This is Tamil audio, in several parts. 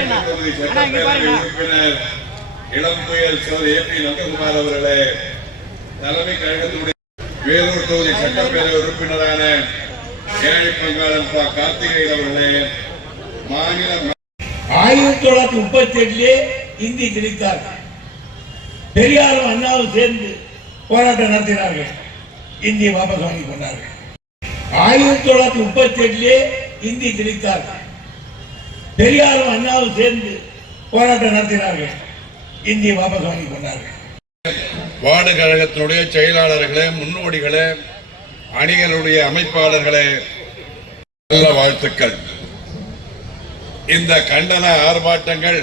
தொகுதி சட்டப்பேரவை உறுப்பினர் இளம் புயல் சோதரி ஏ பி நந்தகுமார் அவர்களே தலைமை கழகத்தினுடைய வேலூர் தொகுதி சட்டப்பேரவை உறுப்பினரான ஏழை பங்காளன் பா. கார்த்திகேயன் அவர்களே மாநில ஆயிரத்தி தொள்ளாயிரத்தி முப்பத்தி எட்டுலே இந்தி திணித்தார்கள் பெரியாரும் அண்ணாவும் சேர்ந்து போராட்டம் நடத்தினார்கள். இந்தியை வாபஸ் வாங்கிக் கொண்டார்கள். ஆயிரத்தி தொள்ளாயிரத்தி முப்பத்தி எட்டுலே இந்தி திணித்தார்கள் பெரியாரும் அண்ணாவும் சேர்ந்து போராட்டம் நடத்தினார்கள். இந்திய வாபஸ் வாங்கி கொண்டார்கள் வார்டு கழகத்தினுடைய செயலாளர்களே முன்னோடிகளே அணிகளுடைய அமைப்பாளர்களே நல்ல வாழ்த்துக்கள். இந்த கண்டன ஆர்ப்பாட்டங்கள்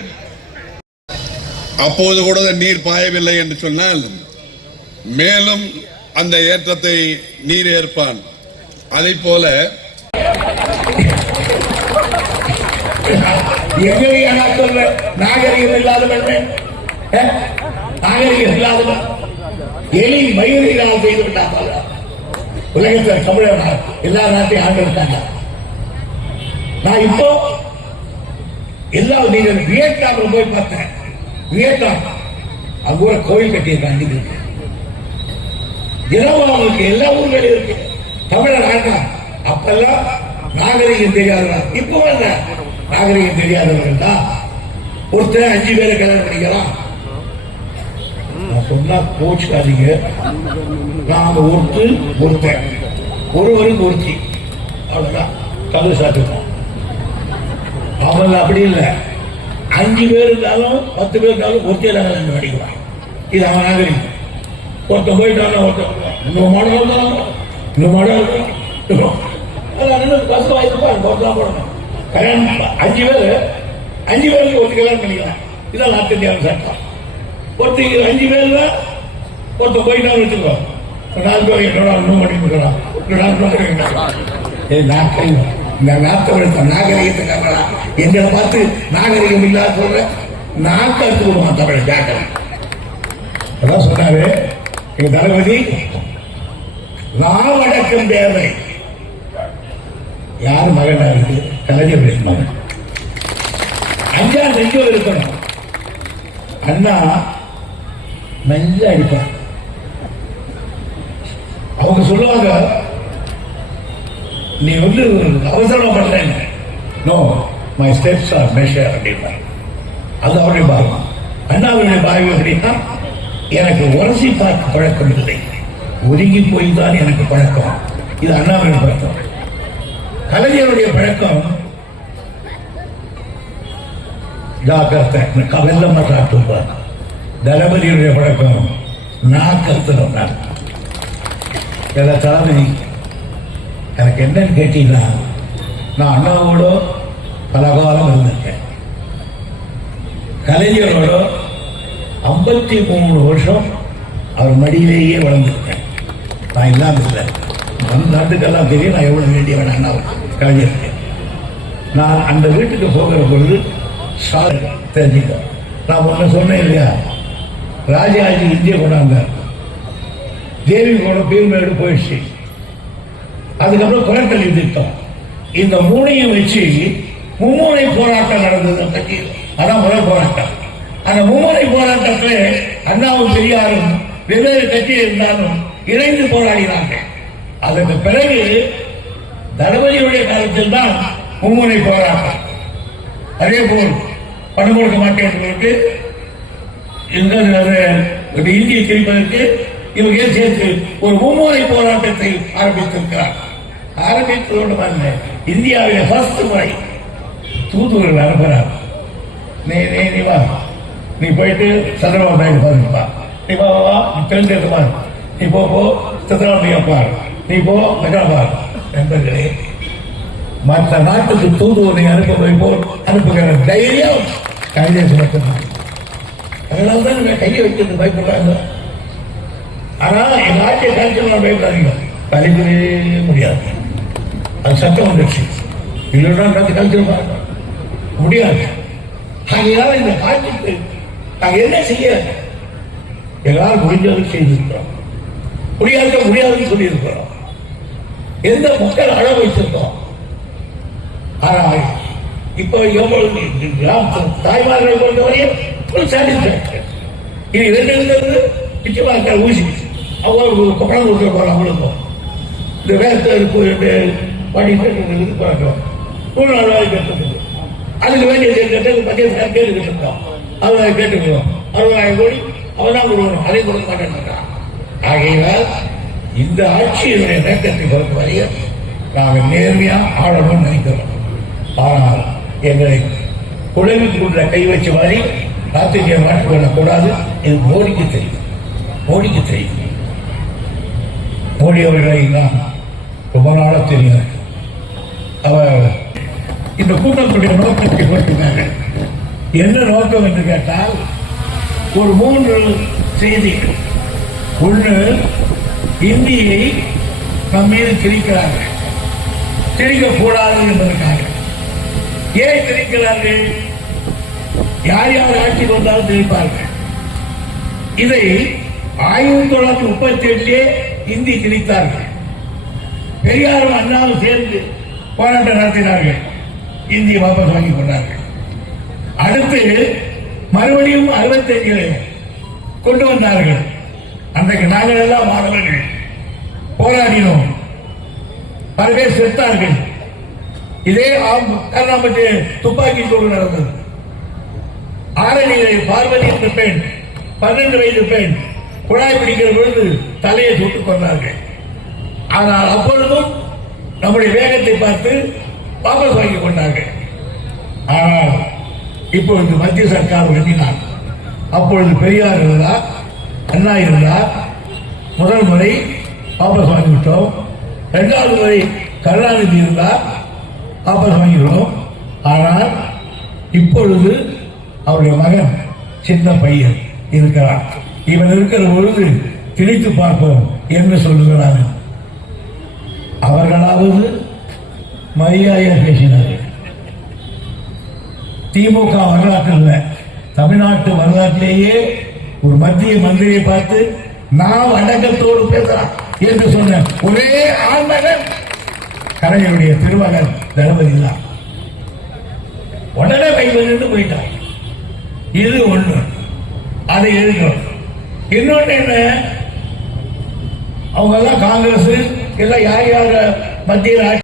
அப்போது கூட நீர் பாயவில்லை என்று சொன்னால் மேலும் அந்த ஏற்றத்தை நீர் ஏற்பான் அதை போல எங்கேயா நான் சொல்றேன் நாகரிகம் இல்லாதவன் நாகரிகம் இல்லாதவன். எலி மயிரினால் செய்து விட்டாங்க உலகத்தில் தமிழர் எல்லா நாட்டையும் ஆண்டு நான் இப்போ எல்லா நீங்க வியட்நாம் போய் பார்த்தேன். வியட்நாம். அங்க கூட கோயில் கட்டியிருக்காங்க தினமும் அவங்களுக்கு எல்லா ஊர்களும் இருக்கு. தமிழர் ஆண்டா அப்பெல்லாம் நாகரிகம் தெரியாதவர்கள் இப்போ என்ன நாகரிகம் தெரியாதவர்கள் தான் ஒருத்தர் அஞ்சு பேரை கல்யாணம் பண்ணிக்கலாம். நான் சொன்னா கோச்சுக்காதீங்க. நாம ஒருத்து ஒருத்தன். ஒருவரும் ஒருத்தி. அவ்வளவுதான். கதவு சாப்பிட்டோம் அவங்க அப்படி இல்லை. அஞ்சு பேர் இருந்தாலும் பத்து பேர் இருந்தாலும் ஒருத்தே கல்யாணம் பண்ணிக்கலாம். இது அவன் நாகரிகம். ஒருத்தன் போயிட்டான ஒருத்தன் இன்னொரு மாடல் இருந்தாலும் இன்னொரு மாடல் இருக்கும் பஸ் வாய்ப்பு போடணும். கல்யாணம் அஞ்சு பேர் அஞ்சு பேருக்கு ஒருத்தர் கல்யாணம் பண்ணிக்கலாம். இதான் நார்த் இந்தியாவில் சட்டம். ஒருத்தர் அஞ்சு பேர்ல ஒருத்தர் போயிட்டான்னு வச்சுக்கோ நாலு பேர் என்னோட இன்னும் பண்ணி கொடுக்கலாம் ஏ நாட்டை இந்த நாட்டை நாகரிகத்துக்கு எங்களை பார்த்து நாகரிகம் இல்லாத சொல்ற நாட்டை எடுத்து விடுவான் தமிழ் ஜாக்கிரதை அதான் சொன்னாரு. எங்க தளபதி நாவடக்கம் தேவை யார் மகன் இருக்கு கலைஞர் பேசினாங்க அஞ்சாறு நெஞ்சம் இருக்கணும். அண்ணா நெஞ்ச அடிப்பான் அவங்க சொல்லுவாங்க நீ வந்து அவசரம் பண்றேன். Know my steps are measure அப்படின்பாங்க அது அவருடைய அண்ணா அண்ணாவுடைய பாகம் அப்படின்னா எனக்கு உரசி பார்க்க பழக்கம் இல்லை. ஒதுங்கி போய் தான் எனக்கு பழக்கம். இது அண்ணாவுடைய பழக்கம். கலைஞருடைய பழக்கம். ஜாக்கிரதை. கவல்ல மாட்டாட்டுவார் தளபதியுடைய பழக்கம். நான் கருத்துறேன் தலைமை எனக்கு என்னன்னு கேட்டீங்கன்னா நான் அண்ணாவோட பலகாலம் இருந்திருக்கேன். கலைஞரோட ஐம்பத்தி மூணு வருஷம் அவர் மடியிலேயே வளர்ந்துருக்கேன். நான் இல்லாமல் இல்லை. அந்த நாட்டுக்கெல்லாம் தெரியும் நான் எவ்வளவு வேண்டியவன் அண்ணா? கலைஞருக்கு நான் அந்த வீட்டுக்கு போகிற பொழுது சார் தெரிஞ்சுக்கிறேன் நான் ஒன்று சொன்னேன் இல்லையா? ராஜாஜி இந்திய கொண்டாந்தார். தேவி கூட பீர்மேடு போயிடுச்சு. அதுக்கப்புறம் குரட்டளி திட்டம் இந்த மூணையும் வச்சு மும்முனை போராட்டம் நடந்தது அந்த அதான் முதல் போராட்டம். அந்த மும்முனை போராட்டத்தில் அண்ணாவும் பெரியாரும் வெவ்வேறு கட்சியில் இருந்தாலும் இணைந்து போராடினாங்க அதற்கு பிறகு தளபதியுடைய காலத்தில் தான் மும்முனை போராட்டம். அதே போல் பணம் கொடுக்க மாட்டேன் இந்த இந்தியை திரிப்பதற்கு இவர்கள் சேர்த்து ஒரு மும்முறை போராட்டத்தை ஆரம்பித்திருக்கிறார்? ஆரம்பித்ததோடு அல்ல இந்தியாவில ஃபர்ஸ்ட் முறை தூதுவர்கள் அனுப்புகிறார் நீ நீ நீ வா. நீ போயிட்டு சந்திரபாபு நாயுடு பாருப்பா நீ வா வா, நீ தெரிஞ்சிருக்கமா நீ போ போ. சந்திரபாபு பார். நீ போ மெகாபார் நண்பர்களே மற்ற நாட்டுக்கு தூதுவரை அனுப்புவதை போல் அனுப்புகிற தைரியம் கவிதை மட்டும்தான் அதனால தான் நீங்க கையை வைக்கிறது பயப்படுறாங்க. ஆனா எங்க ஆட்சியை கழிச்சு பயப்படாதீங்க. கழிக்கவே முடியாது. அது சட்டம் வந்துருச்சு. இல்லைன்னா நாட்டு கழிச்சிருப்பாங்க முடியாது. ஆகையால இந்த காட்சிக்கு நாங்க என்ன செய்ய? எல்லாரும் முடிஞ்சதும் செய்திருக்கிறோம். முடியாது முடியாதுன்னு சொல்லியிருக்கிறோம். எந்த மக்கள் அழ வைத்திருந்தோம் ஆனால் இப்போ எவ்வளவு கிராம- தாய்மார்களை பொறுத்தவரையும் ஒரு சாட்டிஸ்பேக்ஷன் இது ரெண்டு இருந்தது நிச்சயமாக ஊசி. அவங்க பணம் கொடுக்க போகிறோம் அவங்களுக்கும் இந்த வேகத்தில் படிப்பு பார்க்கலாம் மூணு நாள் வேலை கேட்டுருக்கோம் அதுக்கு வேண்டிய கேட்டு மத்திய கேள்வி கேட்டுருக்கோம் அதை கேட்டுக்கிறோம் அறுபதாயிரம் கோடி அவன் தான் கொடுக்கணும். அதை கொடுக்க மாட்டேன்றான் ஆகையினால் இந்த ஆட்சியினுடைய நோக்கத்தை பொறுத்தவரையில் நாங்கள் நேர்மையா ஆளணும்னு நினைக்கிறோம். ஆனால் எங்களை குழந்தைக்குள்ள கை வச்ச மாதிரி காத்திரிக்கை மாற்றிக்கொள்ளக்கூடாது இது மோடிக்கு தெரியும். மோடிக்கு தெரியும். மோடி அவர்களை நான் ரொம்ப நாளாக தெரியும். அவர் இந்த கூட்டத்துடைய நோக்கத்தை கொடுத்திருக்காங்க என்ன நோக்கம் என்று கேட்டால் ஒரு மூன்று செய்திகள் ஒன்று இந்தியை நம் மீது திணிக்கிறார்கள். திணிக்கக்கூடாது என்பதற்காக. ஏன் திணிக்கிறார்கள்? யார் யார் ஆட்சி வந்தாலும் திணிப்பார்கள். இதை ஆயிரத்தி தொள்ளாயிரத்தி முப்பத்தி ஏழிலே இந்தி திணித்தார்கள். பெரியாரும் அண்ணாவும் சேர்ந்து போராட்டம் நடத்தினார்கள். இந்திய வாபஸ் வாங்கிக் கொண்டார்கள். அடுத்து மறுபடியும் அறுபத்தேழிலே கொண்டு வந்தார்கள். அன்றைக்கு நாங்கள் எல்லாம் மாணவர்கள் போராடினோம். பல பேர் செத்தார்கள். இதே ஆம் துப்பாக்கி சூடு நடந்தது. ஆரணியிலே பார்வதி என்ற பெண் பன்னெண்டு வயது பெண் குழாய் பிடிக்கிற பொழுது தலையை சுட்டுக் கொண்டார்கள். ஆனால் அப்பொழுதும் நம்முடைய வேகத்தை பார்த்து வாபஸ் வாங்கிக் கொண்டார்கள். ஆனால் இப்பொழுது மத்திய சர்க்கார் எண்ணினார் அப்பொழுது பெரியார் இருந்தார். அண்ணா இருந்தார் முதல் முறை வாபஸ் வாங்கிவிட்டோம் இரண்டாவது முறை கருணாநிதி இருந்தார். வாபஸ் வாங்கிவிட்டோம் ஆனால் இப்பொழுது அவருடைய மகன் சின்ன பையன் இருக்கிறான். இவன் இருக்கிற பொழுது திணித்து பார்ப்போம் என்று சொல்லுகிறார்கள். அவர்களாவது மரியாதையாக பேசினார்கள். திமுக வரலாற்றில் தமிழ்நாட்டு வரலாற்றிலேயே ஒரு மத்திய மந்திரியை பார்த்து நான் அடக்கத்தோடு பேசலாம் என்று சொன்ன ஒரே ஆண்மகன் கலைஞருடைய திருமகன் தளபதி தான் உடனே வைவன்னு போயிட்டான். இது ஒண்ணு. அதை எழுதணும் இன்னொன்னு என்ன? அவங்க எல்லாம் காங்கிரஸ் எல்லாம் யார் யார் மத்தியில் ஆட்சி